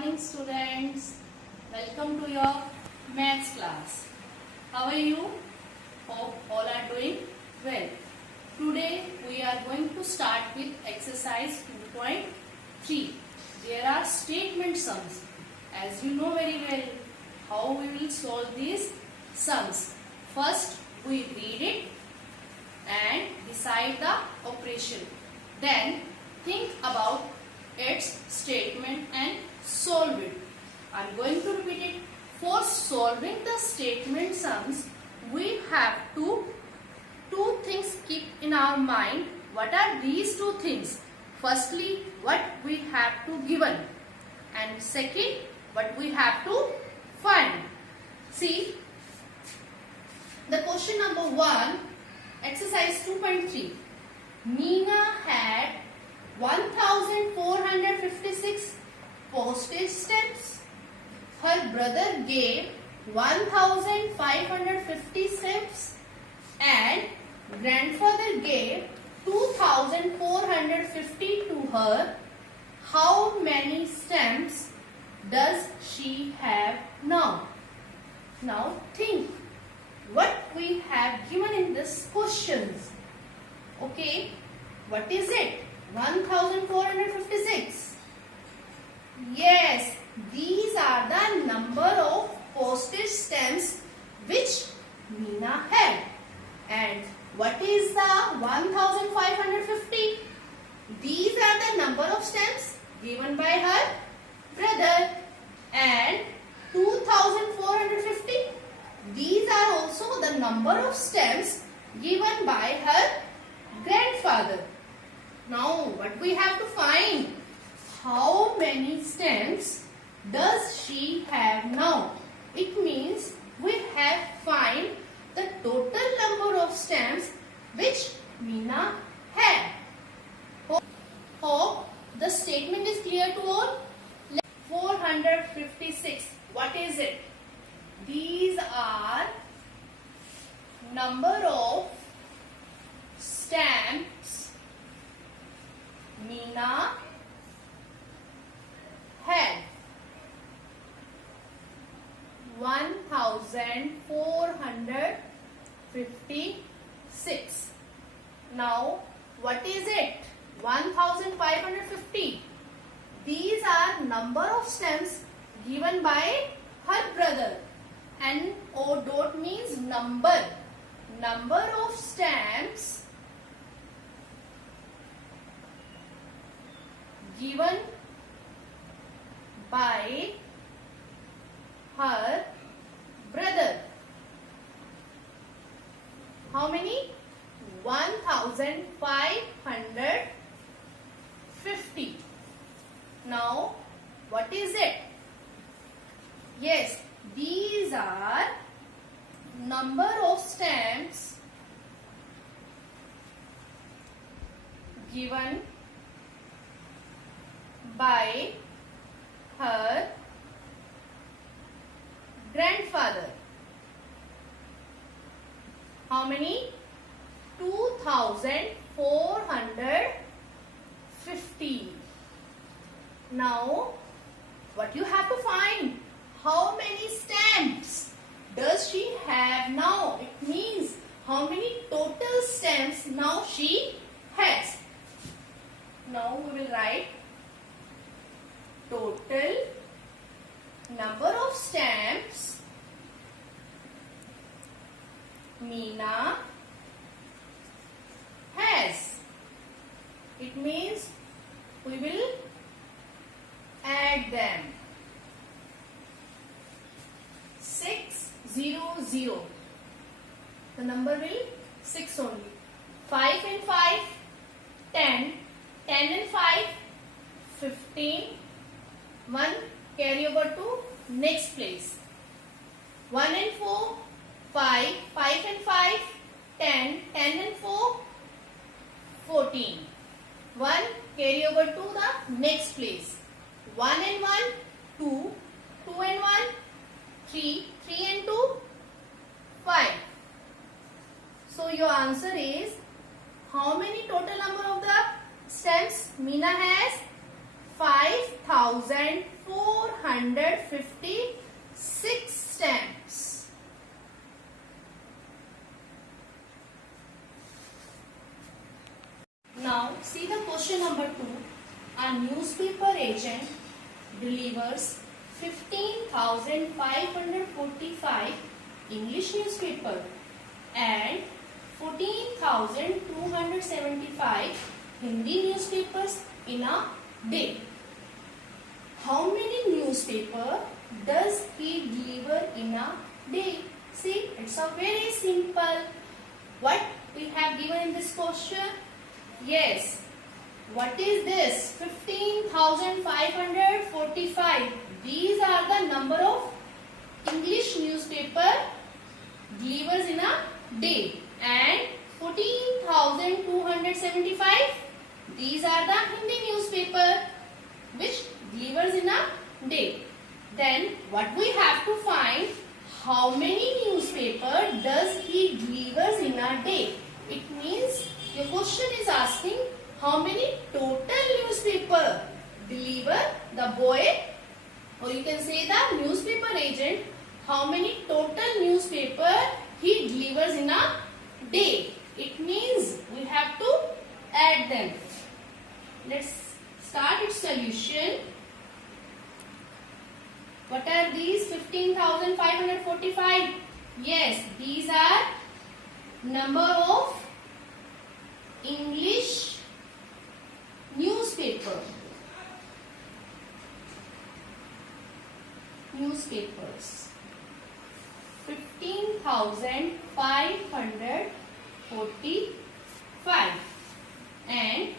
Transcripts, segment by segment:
morning students. Welcome to your maths class. How are you? Hope all are doing well. Today we are going to start with exercise 2.3. There are statement sums. As you know very well how we will solve these sums. First we read it and decide the operation. Then think about its statement and solve it. I am going to repeat it. For solving the statement sums, we have two things keep in our mind. What are these two things? Firstly, what we have to given, and second, what we have to find. See, the question number 1, exercise 2.3. Meena had 1456 postage stamps. Her brother gave 1550 stamps and grandfather gave 2450 to her. How many stamps does she have now? Now think what we have given in this questions. Okay, what is it? 1456. Yes, these are the number of postage stamps which Meena had. And what is the 1550? These are the number of stamps given by her brother. And 2450, these are also the number of stamps given by her grandfather. Now what we have to find? How many stamps does she have now? It means we have find the total number of stamps which Meena had. Hope the statement is clear to all. 456. What is it? These are number of stamps Meena had. 1456. Now what is it? 1550. These are number of stamps given by her brother. N-O dot means number. Number of stamps given by her brother. How many? 1550. Now what is it? Yes, these are number of stamps given by her grandfather. How many? 2450. Now what you have to find? How many stamps does she have now? It means how many total stamps now she has. Now we will write total number of stamps Meena has. It means we will add them. 600. The number will 6 only. 5 and 5, 10. 10 and 5, 15. 1 carry over to next place. 1 and 4, 5. 5 and 5, 10. 10 and 4, 14. 1 carry over to the next place. 1 and 1, 2. 2 and 1, 3. 3 and 2, 5. So your answer is, how many total number of the stamps Meena has? 5400. 756 stamps. Now see the question number 2. A newspaper agent delivers 15,545 English newspaper and 14,275 Hindi newspapers in a day. How many newspaper does he deliver in a day? See, it's a very simple. What we have given in this question? Yes. What is this? 15,545. These are the number of English newspaper delivers in a day. And 14,275. These are the Hindi newspaper which delivers in a day. Then what we have to find? How many newspaper does he delivers in a day? It means your question is asking how many total newspaper deliver the boy, or you can say the newspaper agent, how many total newspaper he delivers in a day. It means we have to add them. Let's start its solution. What are these 15,545? Yes, these are number of English newspapers. 15,545 and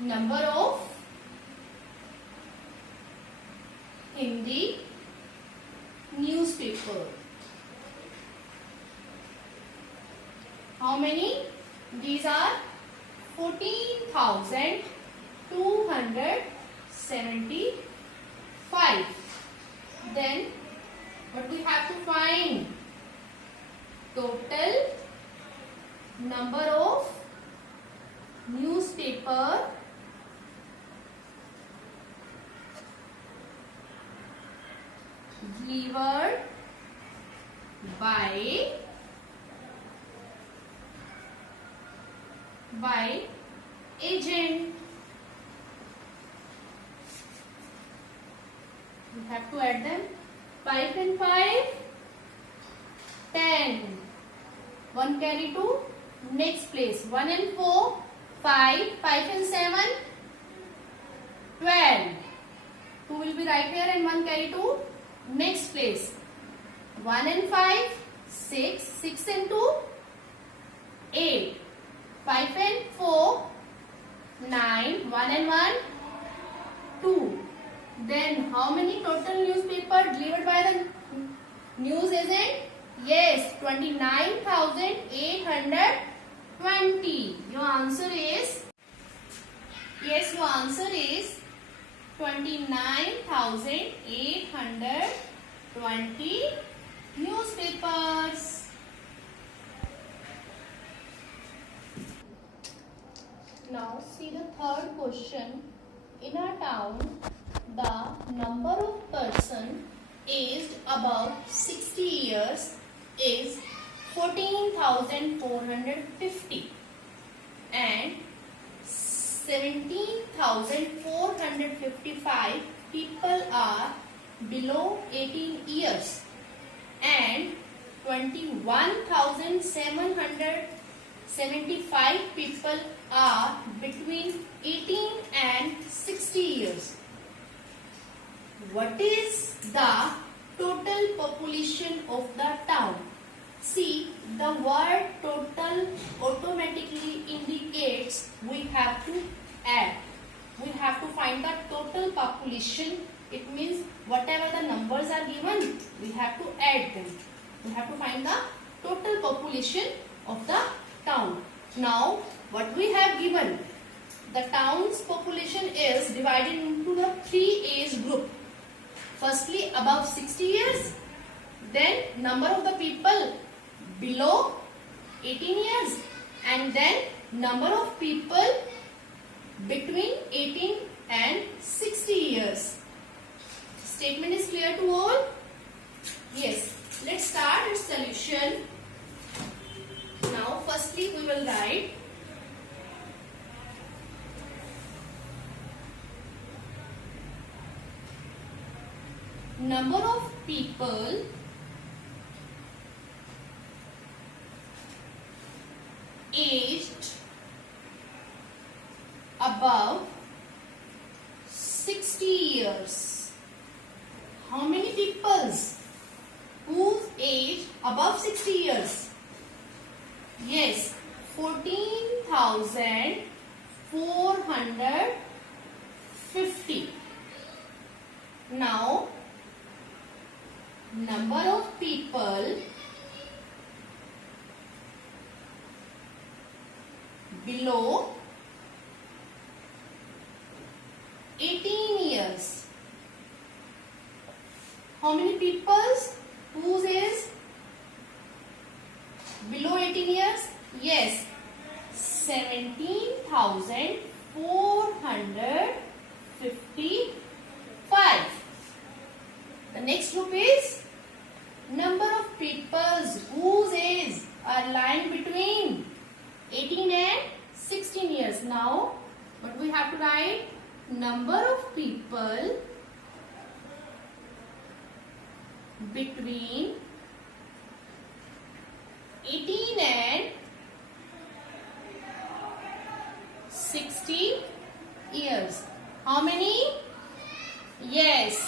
number of Hindi newspaper. How many? These are 14,275. Then what we have to find? Total number of newspaper delivered by agent. We have to add them. 5 and 5, 10. 1 carry to next place. 1 and 4, 5. 5 and 7, 12. 2 will be right here and 1 carry to next place. 1 and 5, 6. 6 and 2, 8. 5 and 4, 9. 1 and 1, 2. Then how many total newspaper delivered by the news agent? Yes, 29,820. Your answer is? Yes, your answer is 29,820 newspapers. Now see the third question. In a town, the number of person aged above 60 years is 14,450 and 17,455 people are below 18 years and 21,775 people are between 18 and 60 years. What is the total population of the town? See, the word total automatically indicates we have to add. We have to find the total population. It means whatever the numbers are given, we have to add them. We have to find the total population of the town. Now, what we have given? The town's population is divided into the 3 age group. Firstly, above 60 years. Then, number of the people below 18 years. And then, number of people between 18 and 60 years. Statement is clear to all? Yes. Let's start its solution. Now, firstly, we will write number of people aged above 60 years. How many peoples whose age above 60 years? Yes, 14,450. Now, number of people below 18 years. How many peoples whose age below 18 years? Yes, 17,455. The next group is number of peoples whose age are lying between 18 and 16 years. Now, what we have to write? Number of people between 18 and 60 years. How many? Yes,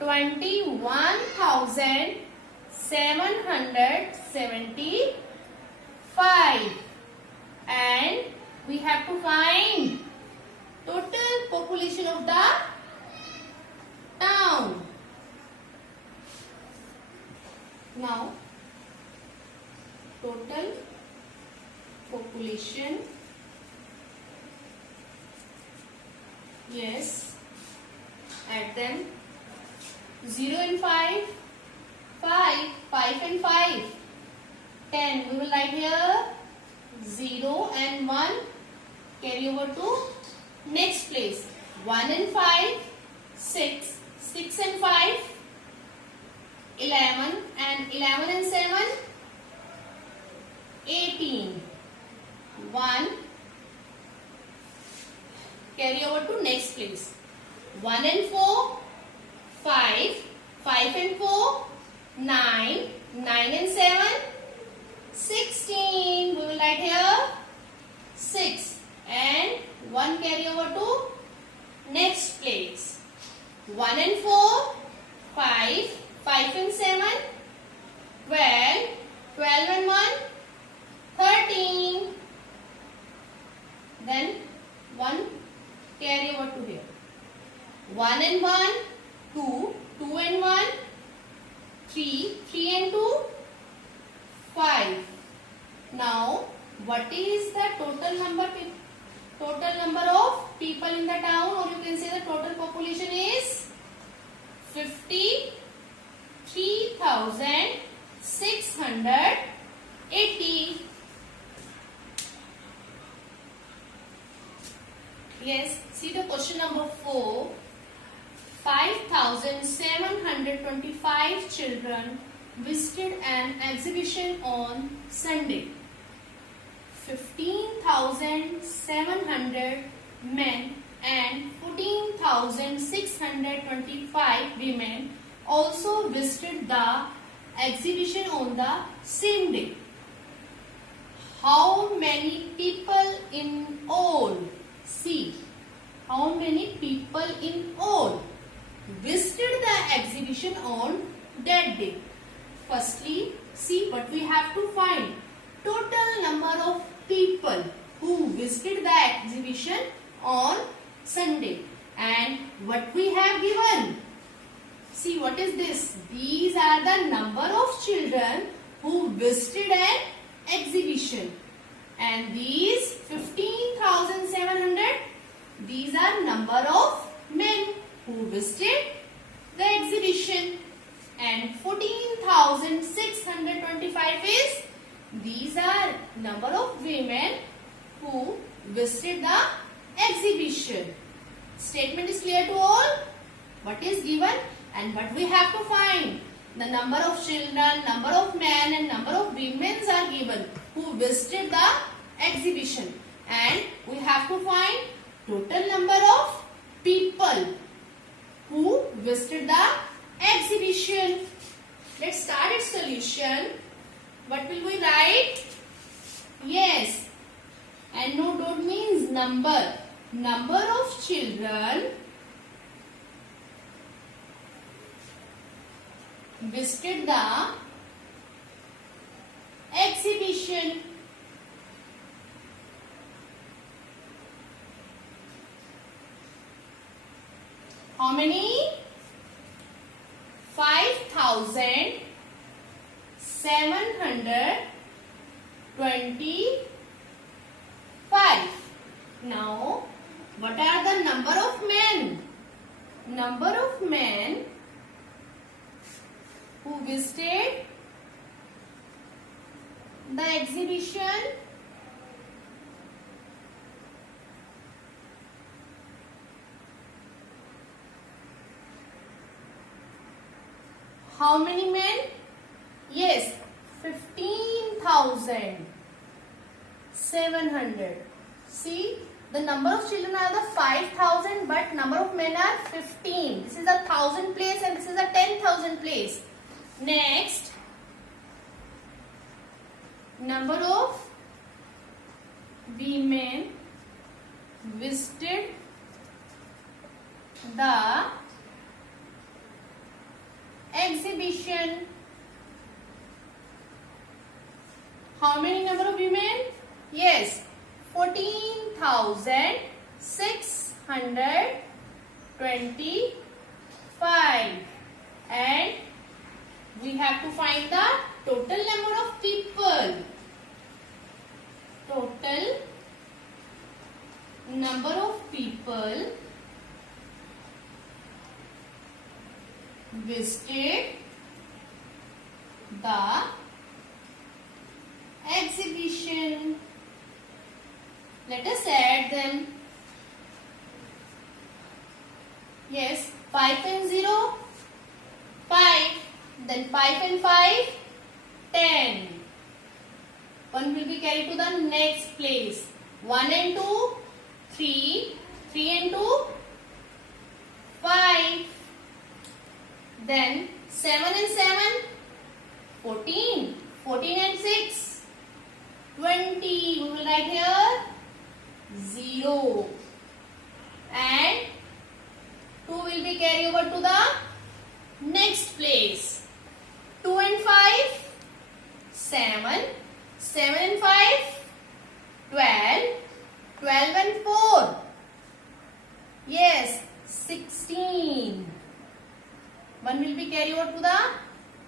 21,775. And we have to find total population of the town. Now, total population. Yes, add them. 0 and 5, 5 and 5, 10. We will write here 0 and 1. Carry over to next place. 1 and 5, 6, 6 and 5, 11 and 11 and 7, 18. 1. Carry over to next place. 1 and 4, 5, 5 and 4, 9, 9 and 7, 16. We will write here 6 and 1 carry over to next place. 1 and 4, 5, 5 and 7, 12, 12 and 1, 13. Then 1 carry over to here. 1 and 1, 2, 2 and 1, 3, 3 and 2, 5. Now, what is the total number of people in the town, or you can say the total population is 53,680. Yes, see the question number 4. 5,725 children visited an exhibition on Sunday. 15,700 men and 14,625 women also visited the exhibition on the same day. How many people in all? See, how many people in all visited the exhibition on that day? Firstly, see what we have to find. Total number of people who visited the exhibition on Sunday. And what we have given? See, what is this? These are the number of children who visited an exhibition. And these 15,700, these are number of men who visited the exhibition. And 14,625 is, these are number of women who visited the exhibition. Statement is clear to all? what is given and what we have to find. The number of children, number of men and number of women are given who visited the exhibition, and we have to find total number of people who visited the exhibition. Let's start its solution. What will we write? Yes, and no dot means number. Number of children visited the exhibition. How many? 5,725. Now, what are the number of men? Number of men who visited the exhibition? How many men? Yes, 15,700. See, the number of children are the 5,000, but number of men are 15. This is a 1,000 place and this is a 10,000 place. Next, number of women visited the exhibition. How many number of women? Yes, 14,625. And we have to find the total number of people. Total number of people visited the exhibition. Let us add them. Yes, 5 and 0, 5. Then 5 and 5, 10. 1 will be carried to the next place. 1 and 2, 3. 3 and 2, 5. Then 7 and 7, 14. 14 and 6, 20. We will write here 0. And 2 will be carried over to the next place. 2 and 5, 7. 7 and 5, 12. 12 and 4, yes, 16. 1 will be carried over to the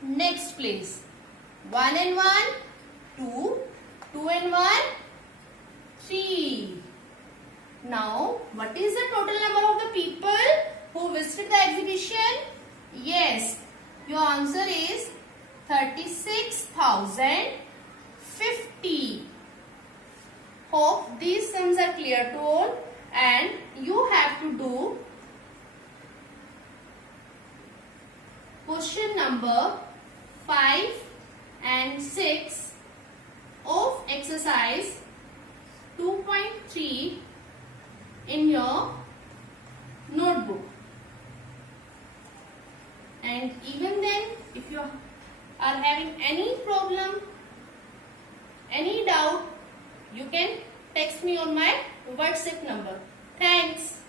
next place. 1 and 1, 2. 2 and 1, 3. Now, what is the total number of the people who visited the exhibition? Yes, your answer is 36,050. Hope these sums are clear to all, and you have to do question number 5 and 6 of exercise 2.3 in your notebook. And even then, if you are having any problem, any doubt, you can text me on my WhatsApp number. Thanks.